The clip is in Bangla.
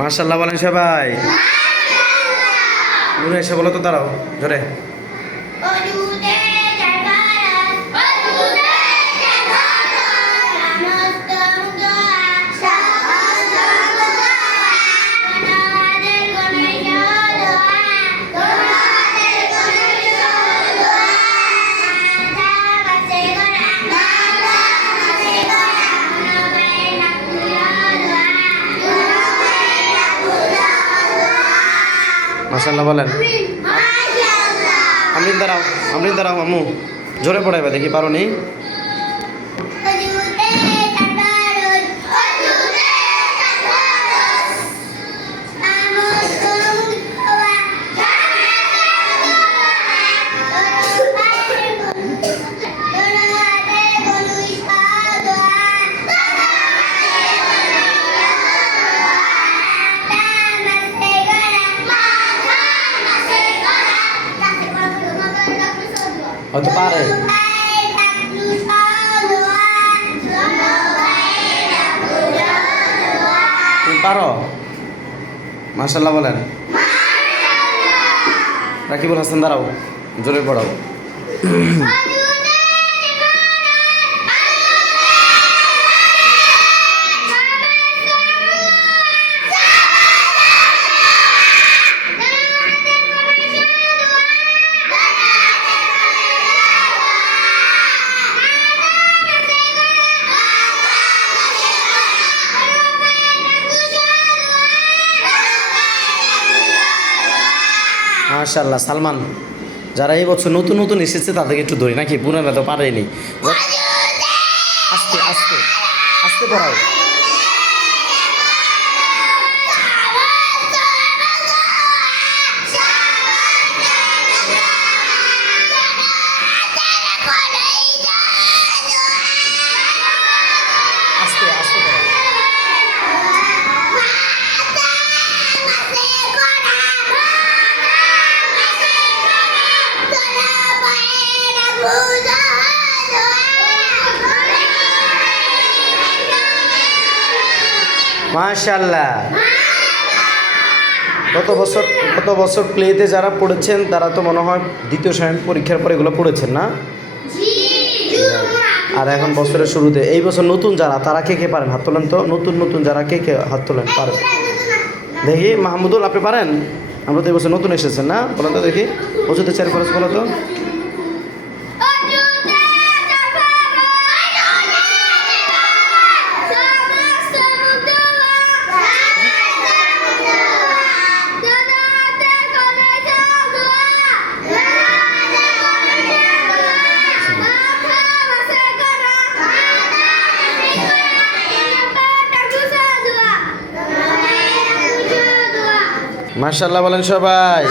মাশাআল্লাহ বলেন সবাই। দূরে এসে বলো তো, দাঁড়াও জোরে। মাশাআল্লাহ বলেন। আমরিন দাঁড়াও, আমরিন দাঁড়াও আম্মু, জোরে পড়াইবা দেখি, পারো নি? হয়তো পারে। তুমি পারো? মাশাআল্লাহ বলেন। রাকিবুল হাসান দাঁড়াও, জোরে পড়াও। মাশাআল্লাহ। সালমান, যারা এই বছর নতুন নতুন এসেছে তাদেরকে একটু ধরি নাকি, পুরানা তো পারেনি। আস্তে আস্তে আস্তে পড়াও। আস্তে আস্তে পড়াও। মাশাআল্লাহ। গত বছর প্লেতে যারা পড়েছেন তারা তো মনে হয় দ্বিতীয় শ্রেণীর পরীক্ষার পরে এগুলো পড়েছেন না? আর এখন বছরের শুরুতে, এই বছর নতুন যারা, তারা কে কে পারেন হাত তোলেন তো। নতুন যারা কে কে হাত তোলেন পারেন দেখি। মাহমুদুল, আপনি পারেন? আমরা তো এই বছর নতুন এসেছেন না, বলেন তো দেখি। ওষুধের 4 খরচ বলো তো। মাশাআল্লাহ বলেন সবাই।